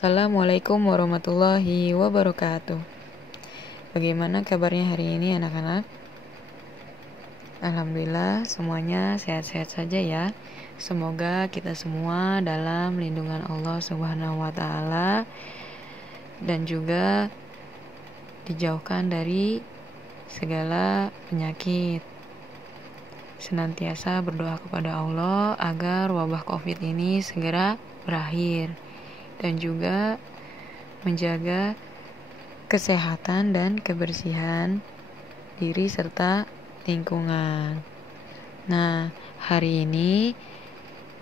Assalamualaikum warahmatullahi wabarakatuh. Bagaimana kabarnya hari ini anak-anak? Alhamdulillah semuanya sehat-sehat saja ya. Semoga kita semua dalam lindungan Allah Subhanahu wa taala dan juga dijauhkan dari segala penyakit. Senantiasa berdoa kepada Allah agar wabah Covid ini segera berakhir dan juga menjaga kesehatan dan kebersihan diri serta lingkungan. Nah, hari ini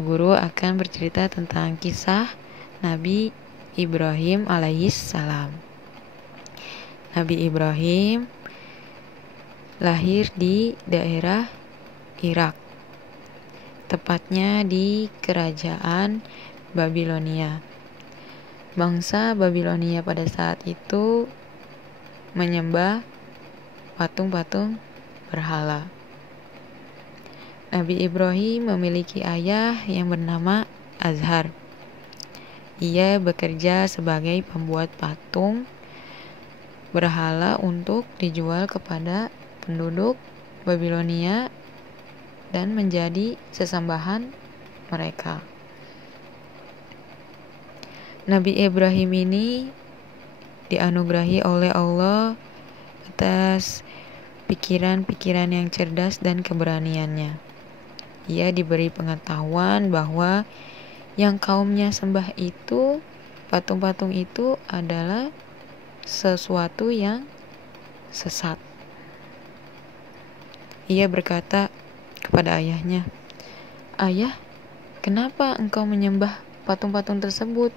guru akan bercerita tentang kisah Nabi Ibrahim alaihissalam. Nabi Ibrahim lahir di daerah Irak, tepatnya di kerajaan Babilonia. Bangsa Babilonia pada saat itu menyembah patung-patung berhala. Nabi Ibrahim memiliki ayah yang bernama Azhar. Ia bekerja sebagai pembuat patung berhala untuk dijual kepada penduduk Babilonia dan menjadi sesembahan mereka. Nabi Ibrahim ini dianugerahi oleh Allah atas pikiran-pikiran yang cerdas dan keberaniannya. Ia diberi pengetahuan bahwa yang kaumnya sembah itu, patung-patung itu adalah sesuatu yang sesat. Ia berkata kepada ayahnya, "Ayah, kenapa engkau menyembah patung-patung tersebut?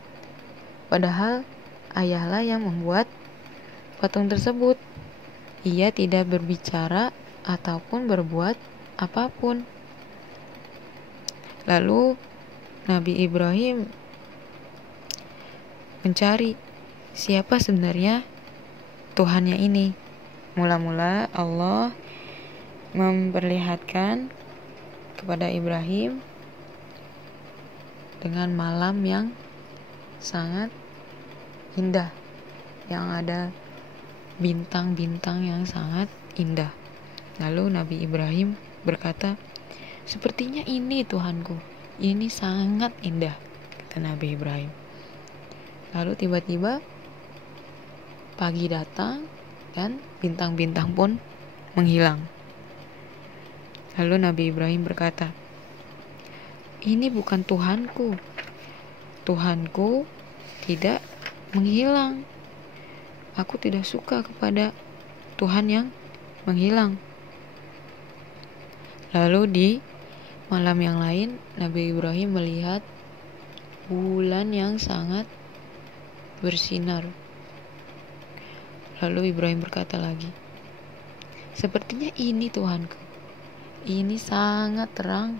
Padahal ayahlah yang membuat patung tersebut. Ia tidak berbicara ataupun berbuat apapun." Lalu Nabi Ibrahim mencari siapa sebenarnya Tuhannya ini. Mula-mula Allah memperlihatkan kepada Ibrahim dengan malam yang sangat indah, yang ada bintang-bintang yang sangat indah. Lalu Nabi Ibrahim berkata, "Sepertinya ini Tuhanku, ini sangat indah," kata Nabi Ibrahim. Lalu tiba-tiba pagi datang dan bintang-bintang pun menghilang. Lalu Nabi Ibrahim berkata, "Ini bukan Tuhanku. Tuhanku tidak menghilang. Aku tidak suka kepada Tuhan yang menghilang." Lalu di malam yang lain, Nabi Ibrahim melihat bulan yang sangat bersinar. Lalu Ibrahim berkata lagi, "Sepertinya ini Tuhanku. Ini sangat terang."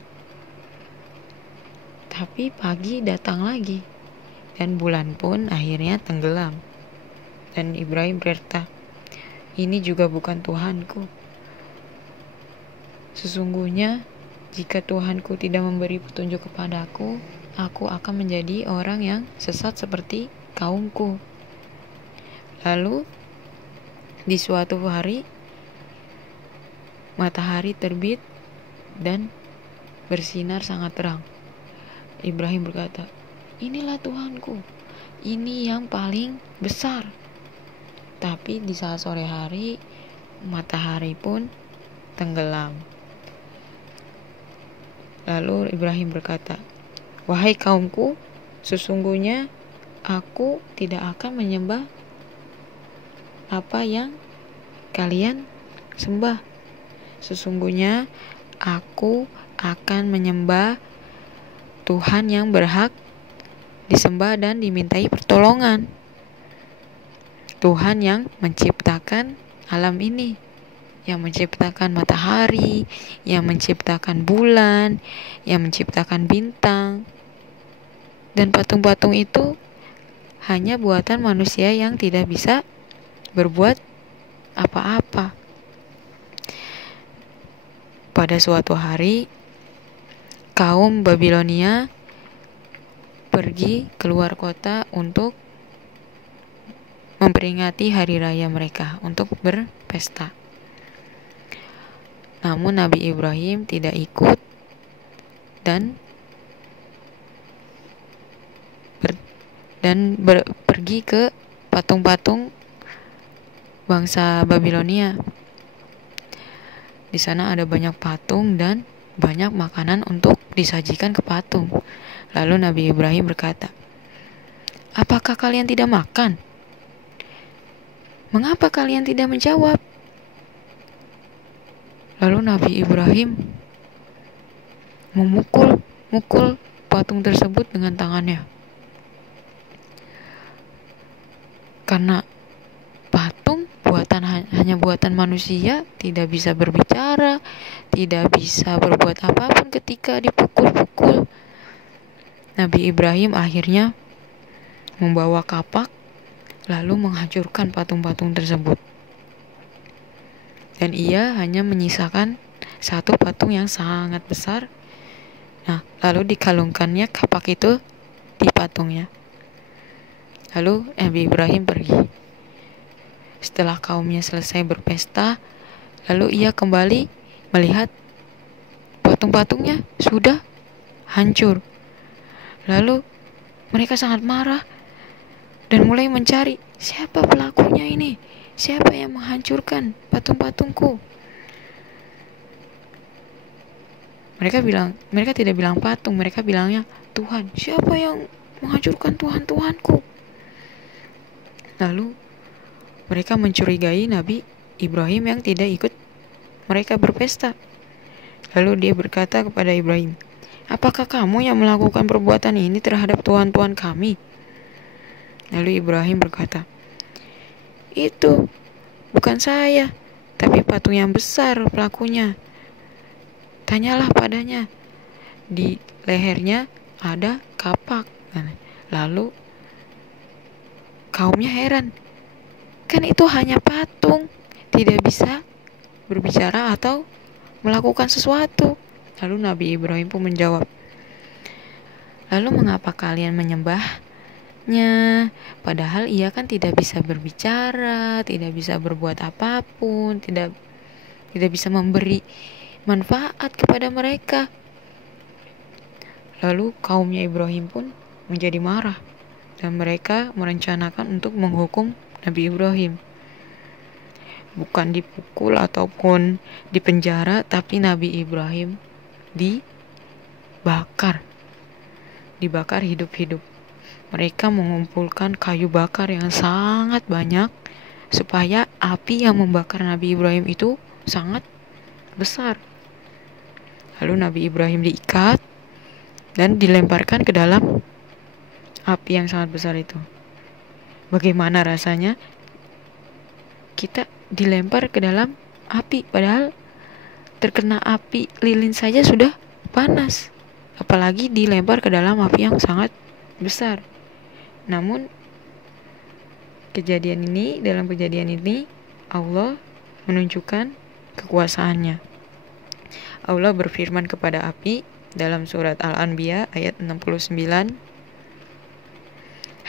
Tapi pagi datang lagi dan bulan pun akhirnya tenggelam. Dan Ibrahim berkata, "Ini juga bukan Tuhanku. Sesungguhnya jika Tuhanku tidak memberi petunjuk kepadaku, aku akan menjadi orang yang sesat seperti kaumku." Lalu di suatu hari matahari terbit dan bersinar sangat terang. Ibrahim berkata, "Inilah Tuhanku, ini yang paling besar." Tapi di saat sore hari, matahari pun tenggelam. Lalu Ibrahim berkata, "Wahai kaumku, sesungguhnya aku tidak akan menyembah apa yang kalian sembah. Sesungguhnya aku akan menyembah Tuhan yang berhak disembah dan dimintai pertolongan. Tuhan yang menciptakan alam ini, yang menciptakan matahari, yang menciptakan bulan, yang menciptakan bintang. Dan patung-patung itu hanya buatan manusia yang tidak bisa berbuat apa-apa." Pada suatu hari, kaum Babilonia pergi keluar kota untuk memperingati hari raya mereka untuk berpesta. Namun Nabi Ibrahim tidak ikut dan pergi ke patung-patung bangsa Babilonia. Di sana ada banyak patung dan banyak makanan untuk disajikan ke patung. Lalu Nabi Ibrahim berkata, "Apakah kalian tidak makan? Mengapa kalian tidak menjawab?" Lalu Nabi Ibrahim memukul patung tersebut dengan tangannya. Karena patung hanya buatan manusia, tidak bisa berbicara, tidak bisa berbuat apapun ketika dipukul-pukul. Nabi Ibrahim akhirnya membawa kapak lalu menghancurkan patung-patung tersebut. Dan ia hanya menyisakan satu patung yang sangat besar. Nah, lalu dikalungkannya kapak itu di patungnya. Lalu Nabi Ibrahim pergi. Setelah kaumnya selesai berpesta, lalu ia kembali melihat patung-patungnya sudah hancur. Lalu mereka sangat marah dan mulai mencari siapa pelakunya ini, siapa yang menghancurkan patung-patungku. Mereka tidak bilang patung, mereka bilangnya Tuhan. Siapa yang menghancurkan Tuhan-Tuhanku? Lalu mereka mencurigai Nabi Ibrahim yang tidak ikut mereka berpesta. Lalu dia berkata kepada Ibrahim, "Apakah kamu yang melakukan perbuatan ini terhadap Tuhan-Tuhan kami?" Lalu Ibrahim berkata, "Itu bukan saya, tapi patung yang besar pelakunya. Tanyalah padanya." Di lehernya ada kapak. Lalu kaumnya heran. Kan itu hanya patung, tidak bisa berbicara atau melakukan sesuatu. Lalu Nabi Ibrahim pun menjawab, "Lalu mengapa kalian menyembahnya? Padahal ia kan tidak bisa berbicara, tidak bisa berbuat apapun, tidak bisa memberi manfaat kepada mereka." Lalu kaumnya Ibrahim pun menjadi marah dan mereka merencanakan untuk menghukum Nabi Ibrahim. Bukan dipukul ataupun dipenjara, tapi Nabi Ibrahim dibakar hidup-hidup. Mereka mengumpulkan kayu bakar yang sangat banyak supaya api yang membakar Nabi Ibrahim itu sangat besar. Lalu Nabi Ibrahim diikat dan dilemparkan ke dalam api yang sangat besar itu. Bagaimana rasanya kita dilempar ke dalam api, padahal terkena api lilin saja sudah panas, apalagi dilempar ke dalam api yang sangat besar. Namun dalam kejadian ini Allah menunjukkan kekuasaannya. Allah berfirman kepada api dalam surat Al-Anbiya ayat 69,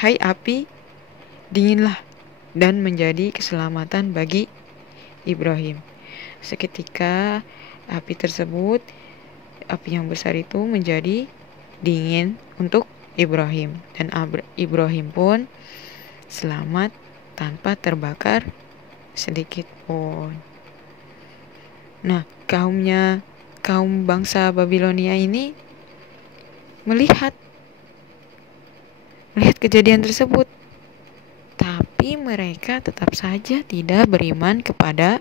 "Hai api, dinginlah dan menjadi keselamatan bagi Ibrahim." Seketika api yang besar itu menjadi dingin untuk Ibrahim, dan Ibrahim pun selamat tanpa terbakar sedikit pun. Nah, kaum bangsa Babilonia ini melihat kejadian tersebut, tapi mereka tetap saja tidak beriman kepada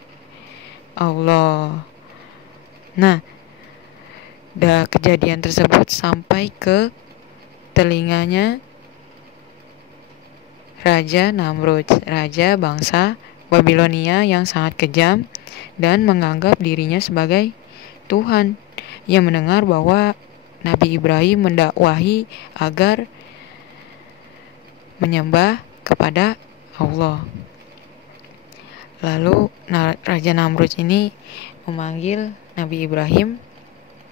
Allah. Nah, kejadian tersebut sampai ke telinganya Raja Namrud, raja bangsa Babilonia yang sangat kejam dan menganggap dirinya sebagai Tuhan. Ia mendengar bahwa Nabi Ibrahim mendakwahi agar menyembah kepada Allah. Lalu Raja Namrud ini memanggil Nabi Ibrahim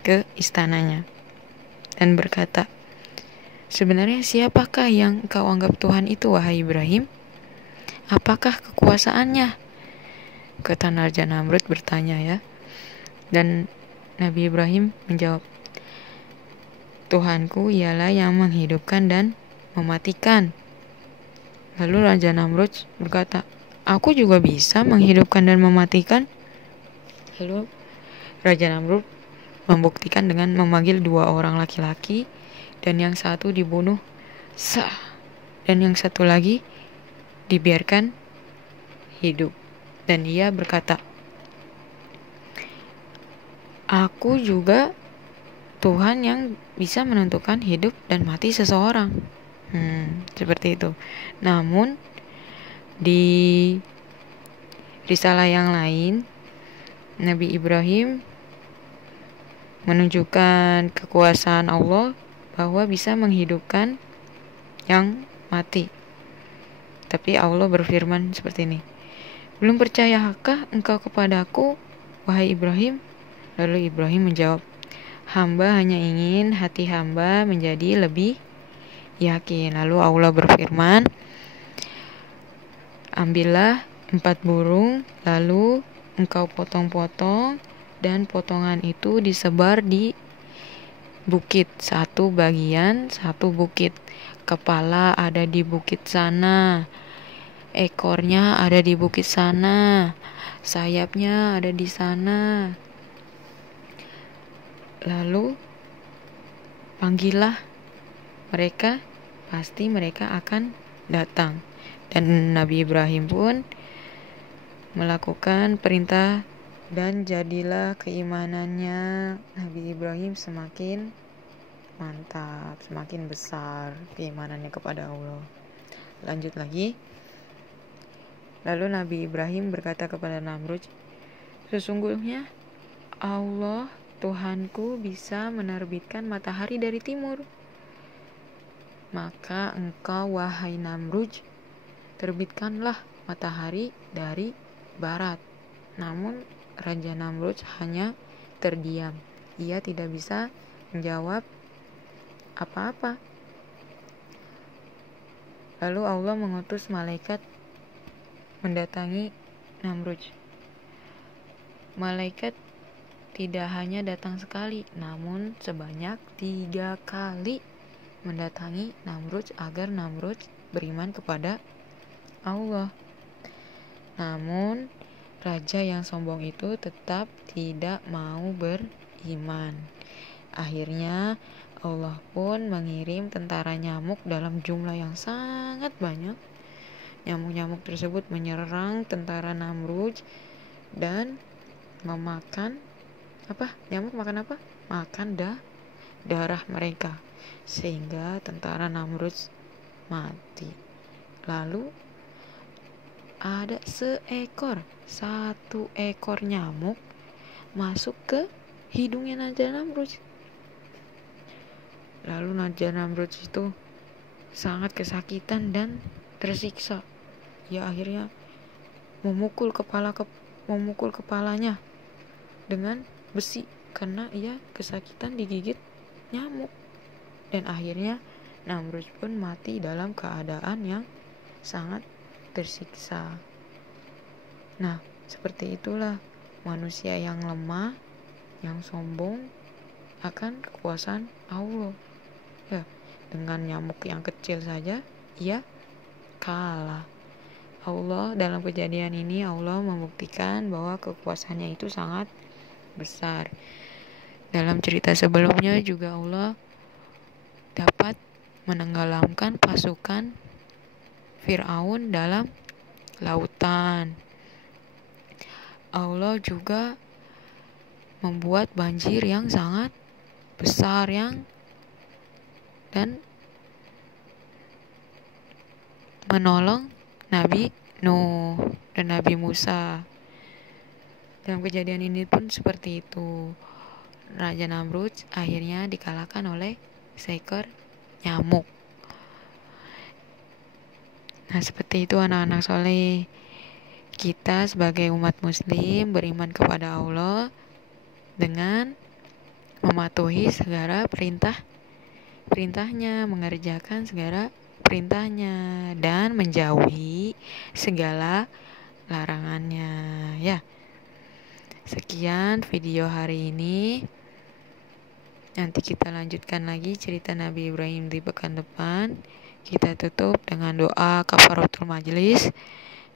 ke istananya dan berkata, "Sebenarnya siapakah yang kau anggap Tuhan itu, wahai Ibrahim? apakah kekuasaannya? Kata Raja Namrud bertanya ya. Dan Nabi Ibrahim menjawab, Tuhanku ialah yang menghidupkan dan mematikan. Lalu Raja Namrud berkata, aku juga bisa menghidupkan dan mematikan. Lalu Raja Namrud membuktikan dengan memanggil 2 orang laki-laki, dan yang satu dibunuh dan yang satu lagi dibiarkan hidup. Dan dia berkata, aku juga Tuhan yang bisa menentukan hidup dan mati seseorang. Seperti itu. Namun di risalah yang lain, Nabi Ibrahim menunjukkan kekuasaan Allah bahwa bisa menghidupkan yang mati. Tapi Allah berfirman seperti ini, belum percayakah engkau kepadaku, wahai Ibrahim? Lalu Ibrahim menjawab, hamba hanya ingin hati hamba menjadi lebih yakin. Lalu Allah berfirman, ambillah 4 burung, lalu engkau potong-potong, dan potongan itu disebar di bukit, satu bagian, satu bukit. Kepala ada di bukit sana, ekornya ada di bukit sana, sayapnya ada di sana. Lalu panggillah mereka, pasti mereka akan datang. Dan Nabi Ibrahim pun melakukan perintah, dan jadilah keimanannya Nabi Ibrahim semakin mantap, semakin besar keimanannya kepada Allah. Lanjut lagi. Lalu Nabi Ibrahim berkata kepada Namrud, sesungguhnya Allah Tuhanku bisa menerbitkan matahari dari timur. Maka engkau, wahai Namrud, terbitkanlah matahari dari barat. Namun Raja Namrud hanya terdiam. Ia tidak bisa menjawab apa-apa. Lalu Allah mengutus malaikat mendatangi Namrud. Malaikat tidak hanya datang sekali, namun sebanyak 3 kali mendatangi Namrud agar Namrud beriman kepada Allah. Namun raja yang sombong itu tetap tidak mau beriman. Akhirnya Allah pun mengirim tentara nyamuk dalam jumlah yang sangat banyak. Nyamuk-nyamuk tersebut menyerang tentara Namrud dan memakan nyamuk makan apa? Makan darah mereka, sehingga tentara Namrud mati. Lalu ada satu ekor nyamuk masuk ke hidungnya Raja Namrud. Lalu Raja Namrud itu sangat kesakitan dan tersiksa. Ya akhirnya memukul kepalanya dengan besi karena ia kesakitan digigit nyamuk. Dan akhirnya Namrud pun mati dalam keadaan yang sangat tersiksa. Nah, seperti itulah manusia yang lemah, yang sombong akan kekuasaan Allah. Ya, dengan nyamuk yang kecil saja ia kalah. Allah dalam kejadian ini Allah membuktikan bahwa kekuasaannya itu sangat besar. Dalam cerita sebelumnya juga Allah dapat menenggelamkan pasukan Fir'aun dalam lautan. Allah juga membuat banjir yang sangat besar dan menolong Nabi Nuh dan Nabi Musa. Dalam kejadian ini pun seperti itu. Raja Namrud akhirnya dikalahkan oleh seekor nyamuk. Nah, seperti itu anak-anak soleh. Kita sebagai umat muslim beriman kepada Allah dengan mematuhi segala perintahnya, mengerjakan segala perintahnya, dan menjauhi segala larangannya ya. Sekian video hari ini. Nanti kita lanjutkan lagi cerita Nabi Ibrahim di pekan depan. Kita tutup dengan doa kafaratul majlis.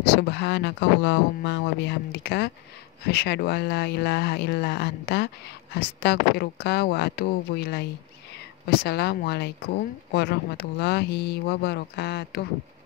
Subhanakallahumma wa bihamdika asyhadu an la ilaha illa anta astaghfiruka wa atubu ilaik. Wassalamualaikum warahmatullahi wabarakatuh.